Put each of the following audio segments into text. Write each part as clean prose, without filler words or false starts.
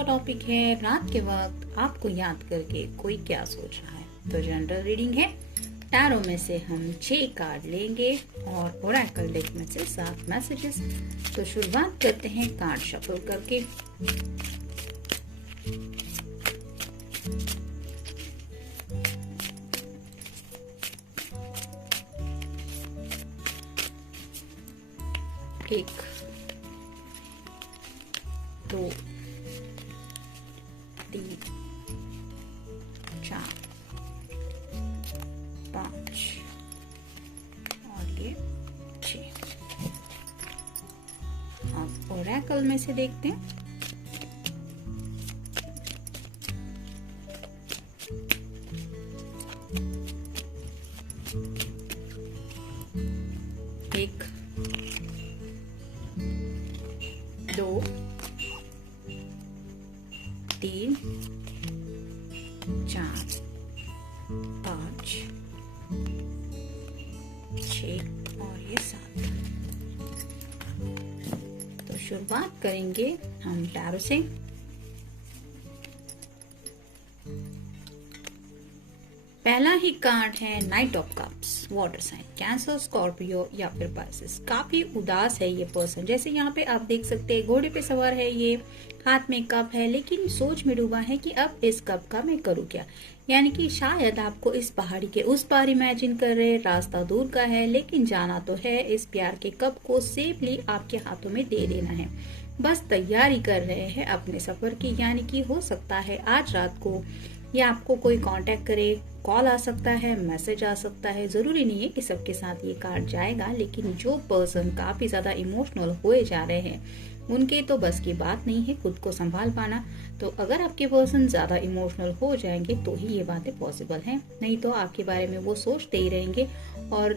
का टॉपिक है रात के वक्त आपको याद करके कोई क्या सोच रहा है। तो जनरल रीडिंग है। टैरो में से हम 6 कार्ड लेंगे और ओरेकल डेक में से 7 मैसेजेस। तो शुरुआत करते हैं कार्ड शफल करके। एक, 2, 3, 4, 5 और ये 6। आप ओरेकल में से देखते हैं। एक, 2, 3, 4, 5, 6 और ये 7। तो शुरुआत करेंगे हम टैरो से। पहला ही कार्ड है knight of cups. Water sign Cancer, Scorpio या फिर पाइसेस। काफी उदास है ये पर्सन। जैसे यहाँ पे आप देख सकते हैं घोड़े पे सवार है, ये हाथ में कप है, लेकिन सोच में डूबा है कि अब इस कप का मैं करूँ क्या। यानी कि शायद आपको इस पहाड़ी के उस पार इमेजिन कर रहे। रास्ता दूर का है लेकिन जाना तो है। इस प्यार के कप को सेफली आपके हाथों में दे देना है। बस तैयारी कर रहे हैं अपने सफर की। यानी कि हो सकता है आज रात को या आपको कोई कांटेक्ट करे, कॉल आ सकता है, मैसेज आ सकता है। जरूरी नहीं है कि सबके साथ ये कार्ड जाएगा, लेकिन जो पर्सन काफी ज्यादा इमोशनल हुए जा रहे हैं उनके तो बस की बात नहीं है खुद को संभाल पाना। तो अगर आपके पर्सन ज्यादा इमोशनल हो जाएंगे तो ही ये बातें पॉसिबल हैं, नहीं तो आपके बारे में वो सोचते ही रहेंगे और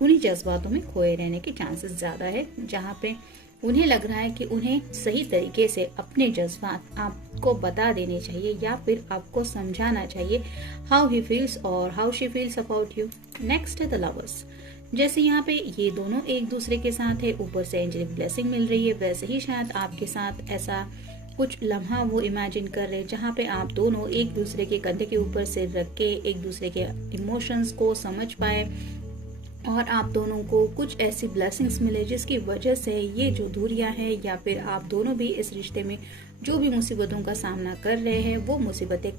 उन्हीं जज्बातों में खोए रहने के चांसेस ज्यादा है, जहाँ पे उन्हें लग रहा है कि उन्हें सही तरीके से अपने जज्बात आपको बता देने चाहिए या फिर आपको समझाना चाहिए हाउ ही फील्स और how she feels about you. Next है द लवर्स। जैसे यहाँ पे ये दोनों एक दूसरे के साथ है, ऊपर से एंजेलिक ब्लेसिंग मिल रही है, वैसे ही शायद आपके साथ ऐसा कुछ लम्हा वो इमेजिन कर रहे हैं जहाँ पे आप दोनों एक दूसरे के कंधे के ऊपर सिर रख के एक दूसरे के इमोशंस को समझ पाए और आप दोनों को कुछ ऐसी ब्लेसिंग्स मिले जिसकी वजह से ये जो दूरियां हैं या फिर आप दोनों भी इस रिश्ते में जो भी मुसीबतों का सामना कर रहे हैं वो मुसीबतें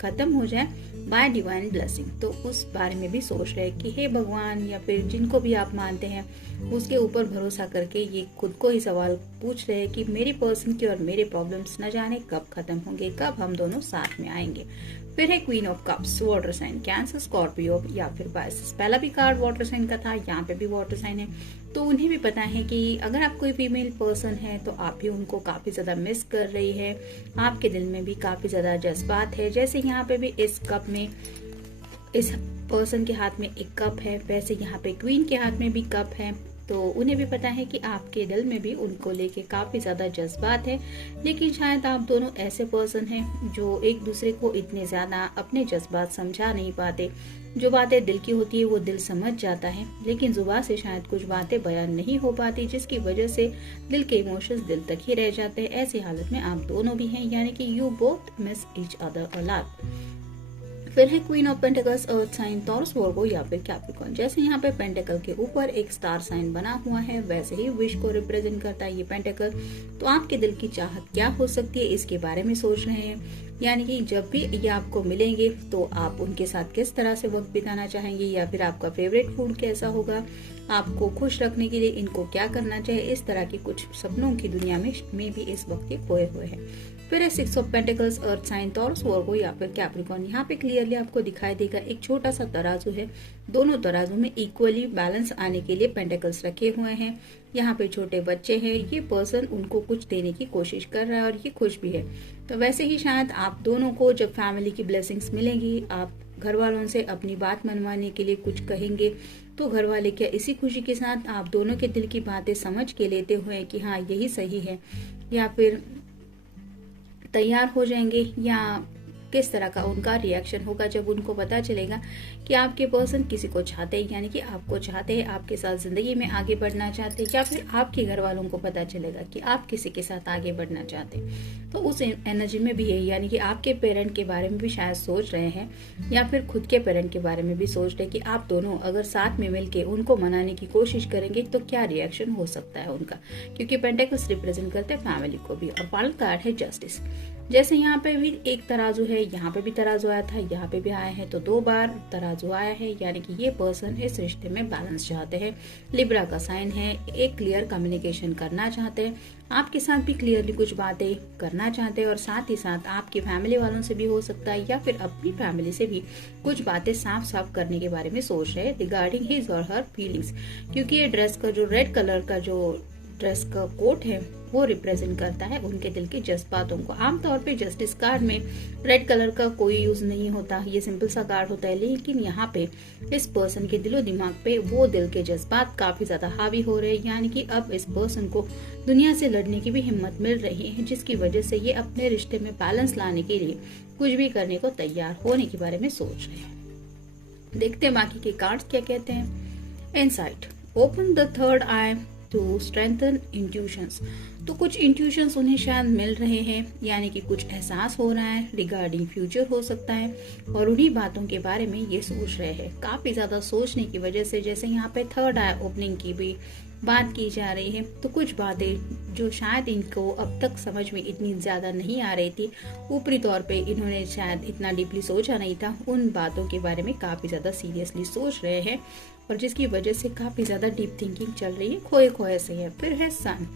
खत्म हो जाए बाय डिवाइन ब्लेसिंग। तो उस बारे में भी सोच रहे हैं कि हे भगवान या फिर जिनको भी आप मानते हैं उसके ऊपर भरोसा करके ये खुद को ही सवाल पूछ रहे हैं कि मेरी पर्सन की और मेरे प्रॉब्लम्स न जाने कब खत्म होंगे, कब हम दोनों साथ में आएंगे। फिर है queen of cups. Water sign Cancer, Scorpio या फिर पाइसेस। पहला भी कार्ड वाटर साइन का था, यहाँ पे भी वाटर साइन है। तो उन्हें भी पता है कि अगर आप कोई फीमेल पर्सन है तो आप भी उनको काफी ज्यादा मिस कर रही है। आपके दिल में भी काफी ज्यादा जज्बात है। जैसे यहाँ पे भी इस कप में इस पर्सन के हाथ में एक कप है, वैसे यहाँ पे क्वीन के हाथ में भी कप है। तो उन्हें भी पता है कि आपके दिल में भी उनको लेके काफी ज्यादा जज्बात है, लेकिन शायद आप दोनों ऐसे पर्सन हैं जो एक दूसरे को इतने ज्यादा अपने जज्बात समझा नहीं पाते। जो बातें दिल की होती है वो दिल समझ जाता है, लेकिन जुबान से शायद कुछ बातें बयान नहीं हो पाती, जिसकी वजह से दिल के इमोशंस दिल तक ही रह जाते हैं। ऐसी हालत में आप दोनों भी हैं, यानी कि you both miss each other a lot. फिर है queen of pentacles, earth sign, Taurus, Virgo या फिर कैप्रिकॉर्न। जैसे यहाँ पे पेंटिकल के ऊपर एक स्टार साइन बना हुआ है, वैसे ही विश को रिप्रेजेंट करता है ये पेंटिकल। तो आपके दिल की चाहत क्या हो सकती है इसके बारे में सोच रहे हैं। यानी कि जब भी ये आपको मिलेंगे तो आप उनके साथ किस तरह से वक्त बिताना चाहेंगे या फिर आपका फेवरेट फूड कैसा होगा, आपको खुश रखने के लिए इनको क्या करना चाहिए। इस तरह की कुछ सपनों की दुनिया में भी इस वक्त ये खोए हुए हैं। फिर है 6 of pentacles, earth sign, Taurus, Virgo या फिर कैप्रिकॉर्न। यहाँ पे क्लियरली आपको दिखाई देगा एक छोटा सा तराजू है, दोनों तराजू में इक्वली बैलेंस आने के लिए पेंटिकल्स रखे हुए हैं। यहाँ पे छोटे बच्चे हैं, ये पर्सन उनको कुछ देने की कोशिश कर रहा है और ये खुश भी है। तो वैसे ही शायद आप दोनों को जब फैमिली की ब्लेसिंग्स मिलेंगी, आप घर वालों से अपनी बात मनवाने के लिए कुछ कहेंगे तो घर वाले क्या इसी खुशी के साथ आप दोनों के दिल की बातें समझ के लेते हुए कि हाँ यही सही है, या फिर तैयार हो जाएंगे या किस तरह का उनका रिएक्शन होगा जब उनको पता चलेगा कि आपके पर्सन किसी को चाहते हैं, यानी कि आपको चाहते हैं, आपके साथ जिंदगी में आगे बढ़ना चाहते हैं, या फिर आपके घर वालों को पता चलेगा कि आप किसी के साथ आगे बढ़ना चाहते हैं। तो उस एनर्जी में भी है, यानी कि आपके पेरेंट के बारे में भी शायद सोच रहे हैं, या फिर खुद के पेरेंट के बारे में भी सोच रहे हैं कि आप दोनों अगर साथ में मिलके उनको मनाने की कोशिश करेंगे तो क्या रिएक्शन हो सकता है उनका, क्योंकि पेंटेकल्स रिप्रेजेंट करते हैं फैमिली को भी। और फाइनल कार्ड है जस्टिस। जैसे यहाँ पे भी एक तराजू है, यहाँ पे भी तराजू आया था, यहाँ पे भी आया है, तो 2 बार तराजू आया है, यानी कि ये पर्सन इस रिश्ते में बैलेंस चाहते हैं। लिब्रा का साइन है, एक क्लियर कम्युनिकेशन करना चाहते हैं, आपके साथ भी क्लियरली कुछ बातें करना चाहते हैं, और साथ ही साथ आपकी फैमिली वालों से भी हो सकता है, या फिर अपनी फैमिली से भी कुछ बातें साफ साफ करने के बारे में सोच रहे हैं रिगार्डिंग हिज और हर फीलिंग्स। क्योंकि ये ड्रेस का जो रेड कलर का जो ड्रेस का कोट है वो रिप्रेजेंट करता है उनके दिल के जज्बातों को। आमतौर पे जस्टिस कार्ड में रेड कलर का कोई यूज नहीं होता, ये सिंपल सा कार्ड होता है, लेकिन यहाँ पे इस पर्सन के दिलो दिमाग पे वो दिल के जज्बात काफी ज्यादा हावी हो रहे हैं, यानी कि अब इस पर्सन को दुनिया से लड़ने की भी हिम्मत मिल रही है, जिसकी वजह से ये अपने रिश्ते में बैलेंस लाने के लिए कुछ भी करने को तैयार होने के बारे में सोच रहे हैं। देखते हैं बाकी के कार्ड्स क्या कहते हैं। Insight, open the third eye to strengthen intuitions. तो कुछ इंट्यूशंस उन्हें शायद मिल रहे हैं, यानी कि कुछ एहसास हो रहा है रिगार्डिंग फ्यूचर हो सकता है, और उन्हीं बातों के बारे में ये सोच रहे हैं। काफी ज्यादा सोचने की वजह से जैसे यहाँ पे थर्ड आई ओपनिंग की भी बात की जा रही है, तो कुछ बातें जो शायद इनको अब तक समझ में इतनी ज्यादा नहीं आ रही थी, ऊपरी तौर पे इन्होंने शायद इतना डीपली सोचा नहीं था, उन बातों के बारे में काफी ज्यादा सीरियसली सोच रहे हैं, और जिसकी वजह से काफी ज्यादा डीप थिंकिंग चल रही है, खोए खोए से है। फिर है sun,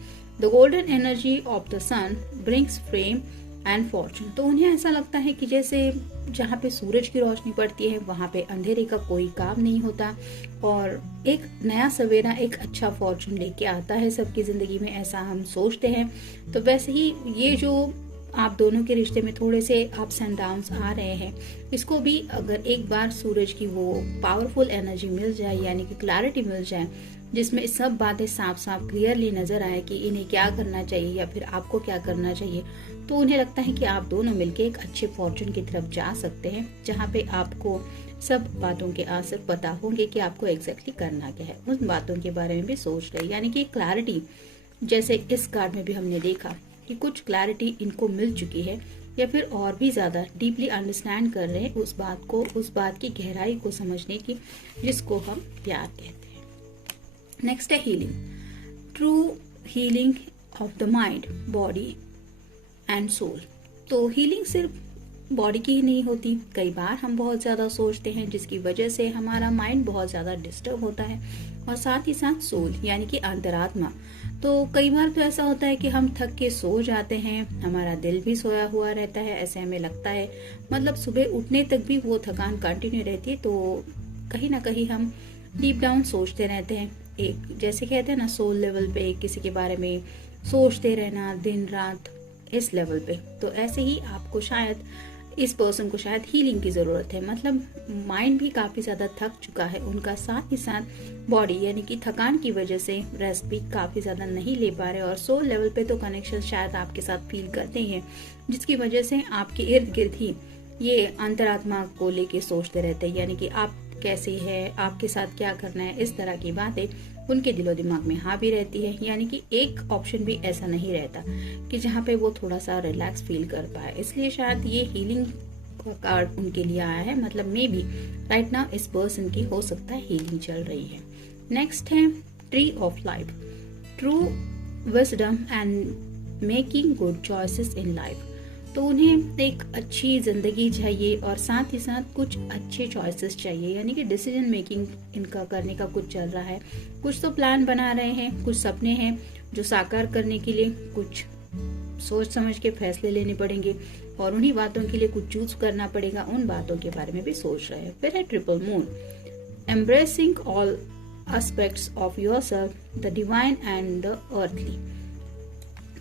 the golden energy of the sun brings fame and fortune. तो उन्हें ऐसा लगता है कि जैसे जहाँ पे सूरज की रोशनी पड़ती है वहां पे अंधेरे का कोई काम नहीं होता, और एक नया सवेरा एक अच्छा फॉर्चून लेके आता है सबकी जिंदगी में, ऐसा हम सोचते हैं। तो वैसे ही ये जो आप दोनों के रिश्ते में थोड़े से अप्स एंड डाउन्स आ रहे हैं, इसको भी अगर एक बार सूरज की वो पावरफुल एनर्जी मिल जाए, यानी कि क्लैरिटी मिल जाए, जिसमें सब बातें साफ साफ क्लियरली नजर आए कि इन्हें क्या करना चाहिए या फिर आपको क्या करना चाहिए, तो उन्हें लगता है कि आप दोनों मिलकर एक अच्छे फॉर्चून की तरफ जा सकते हैं, जहाँ पे आपको सब बातों के आंसर पता होंगे कि आपको एग्जैक्टली करना क्या है। उन बातों के बारे में भी सोच रहे, यानी कि क्लैरिटी, जैसे इस कार्ड में भी हमने देखा कि कुछ क्लैरिटी इनको मिल चुकी है, या फिर और भी ज्यादा डीपली अंडरस्टैंड कर रहे हैं उस बात को, उस बात की गहराई को समझने की, जिसको हम प्यार कहते हैं। नेक्स्ट है healing, true healing of the mind, body and soul. तो हीलिंग सिर्फ बॉडी की ही नहीं होती, कई बार हम बहुत ज्यादा सोचते हैं जिसकी वजह से हमारा माइंड बहुत ज्यादा डिस्टर्ब होता है, और साथ ही साथ सोल यानी कि अंतरात्मा। तो कई बार तो ऐसा होता है कि हम थक के सो जाते हैं, हमारा दिल भी सोया हुआ रहता है, ऐसे हमें लगता है, मतलब सुबह उठने तक भी वो थकान कंटिन्यू रहती है। तो कहीं ना कहीं हम डीप डाउन सोचते रहते हैं, एक जैसे कहते हैं ना सोल लेवल पे किसी के बारे में सोचते रहना दिन रात, इस लेवल पे। तो ऐसे ही आपको शायद, इस पर्सन को शायद हीलिंग की जरूरत है, मतलब माइंड भी काफी ज्यादा थक चुका है उनका, साथ ही साथ बॉडी यानी कि थकान की वजह से रेस्ट भी काफी ज्यादा नहीं ले पा रहे, और सोल लेवल पे तो कनेक्शन शायद आपके साथ फील करते हैं, जिसकी वजह से आपके इर्द गिर्द ही ये अंतरात्मा को लेके सोचते रहते हैं, यानी कि आप कैसे है, आपके साथ क्या करना है, इस तरह की बातें उनके दिलो दिमाग में हावी रहती है। यानी कि एक ऑप्शन भी ऐसा नहीं रहता कि जहाँ पे वो थोड़ा सा रिलैक्स फील कर पाए, इसलिए शायद ये हीलिंग का कार्ड उनके लिए आया है, मतलब मे बी राइट नाउ इस पर्सन की हो सकता है हीलिंग चल रही है। नेक्स्ट है tree of life, true wisdom and making good choices in life. तो उन्हें एक अच्छी जिंदगी चाहिए, और साथ ही साथ कुछ अच्छे चॉइसेस चाहिए, यानी कि डिसीजन मेकिंग इनका करने का कुछ चल रहा है, कुछ तो प्लान बना रहे हैं, कुछ सपने हैं जो साकार करने के लिए कुछ सोच समझ के फैसले लेने पड़ेंगे, और उन्हीं बातों के लिए कुछ चूज करना पड़ेगा, उन बातों के बारे में भी सोच रहे हैं। फिर है triple moon, embracing all aspects of yourself, the divine and the earthly.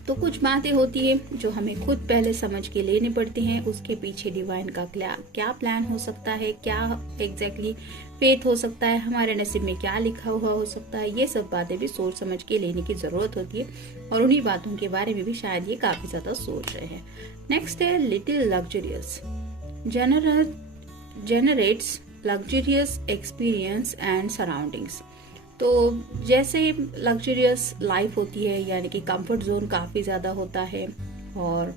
तो कुछ बातें होती है जो हमें खुद पहले समझ के लेनी पड़ती हैं, उसके पीछे डिवाइन का क्या प्लान हो सकता है, क्या एग्जैक्टली फेथ हो सकता है, हमारे नसीब में क्या लिखा हुआ हो सकता है, ये सब बातें भी सोच समझ के लेने की जरूरत होती है, और उन्हीं बातों के बारे में भी शायद ये काफी ज्यादा सोच रहे हैं। नेक्स्ट है little luxurious, generates luxurious experience and surroundings। तो जैसे लग्जरियस लाइफ होती है यानी कि कंफर्ट जोन काफ़ी ज़्यादा होता है और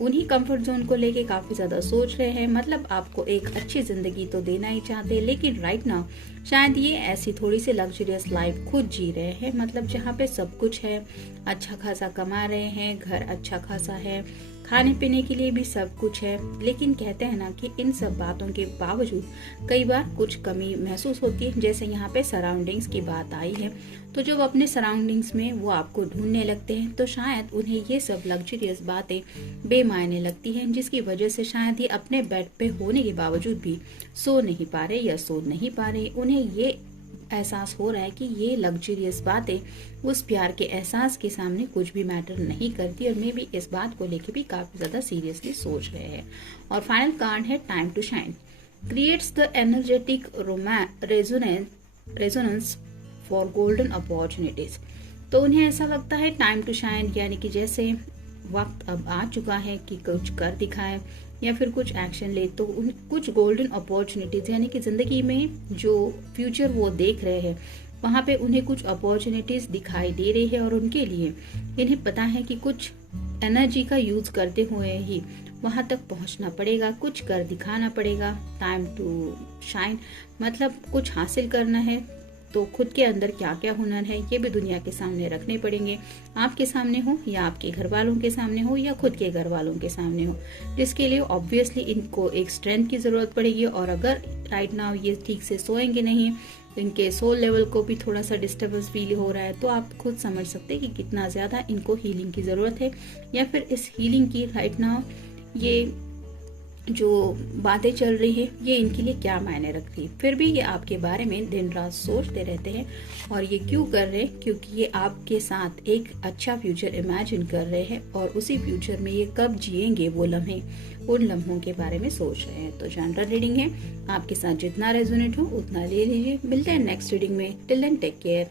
उन्हीं कंफर्ट जोन को लेके काफ़ी ज़्यादा सोच रहे हैं, मतलब आपको एक अच्छी ज़िंदगी तो देना ही चाहते हैं, लेकिन राइट नाउ शायद ये ऐसी थोड़ी सी लग्जरियस लाइफ खुद जी रहे हैं, मतलब जहाँ पे सब कुछ है, अच्छा खासा कमा रहे हैं, घर अच्छा खासा है, खाने पीने के लिए भी सब कुछ है, लेकिन कहते हैं ना कि इन सब बातों के बावजूद कई बार कुछ कमी महसूस होती है। जैसे यहाँ पे सराउंडिंग्स की बात आई है, तो जब अपने सराउंडिंग्स में वो आपको ढूंढने लगते हैं तो शायद उन्हें ये सब लग्जरियस बातें बेमायने लगती हैं, जिसकी वजह से शायद ये अपने बेड पे होने के बावजूद भी सो नहीं पा रहे या सो नहीं पा रहे। उन्हें ये एहसास हो रहा है कि ये लग्जरियस बातें उस प्यार के एहसास के सामने कुछ भी मैटर नहीं करती, और मे भी इस बात को लेके भी काफी ज्यादा सीरियसली सोच रहे हैं। और फाइनल कार्ड है time to shine, creates the energetic resonance for golden opportunities. तो उन्हें ऐसा लगता है टाइम टू शाइन यानी कि जैसे वक्त अब आ चुका है कि कुछ कर दिखाए या फिर कुछ एक्शन ले, तो उन कुछ गोल्डन अपॉर्चुनिटीज यानी कि जिंदगी में जो फ्यूचर वो देख रहे हैं वहां पे उन्हें कुछ अपॉर्चुनिटीज दिखाई दे रही है, और उनके लिए इन्हें पता है कि कुछ एनर्जी का यूज करते हुए ही वहां तक पहुंचना पड़ेगा, कुछ कर दिखाना पड़ेगा। टाइम टू शाइन मतलब कुछ हासिल करना है, तो खुद के अंदर क्या क्या हुनर है ये भी दुनिया के सामने रखने पड़ेंगे, आपके सामने हो या आपके घर वालों के सामने हो या खुद के घर वालों के सामने हो, जिसके लिए ऑब्वियसली इनको एक स्ट्रेंथ की जरूरत पड़ेगी। और अगर राइट नाउ ये ठीक से सोएंगे नहीं, तो इनके सोल लेवल को भी थोड़ा सा डिस्टर्बेंस फील हो रहा है, तो आप खुद समझ सकते हैं कि कितना ज्यादा इनको हीलिंग की जरूरत है, या फिर इस हीलिंग की राइट नाउ ये जो बातें चल रही है ये इनके लिए क्या मायने रखती है। फिर भी ये आपके बारे में दिन रात सोचते रहते हैं, और ये क्यों कर रहे हैं, क्योंकि ये आपके साथ एक अच्छा फ्यूचर इमेजिन कर रहे हैं, और उसी फ्यूचर में ये कब जिएंगे वो लम्हे, उन लम्हों के बारे में सोच रहे हैं। तो जनरल रीडिंग है, आपके साथ जितना रेजोनेट हो उतना ले लीजिए। मिलते हैं नेक्स्ट रीडिंग में, टिल देन टेक केयर।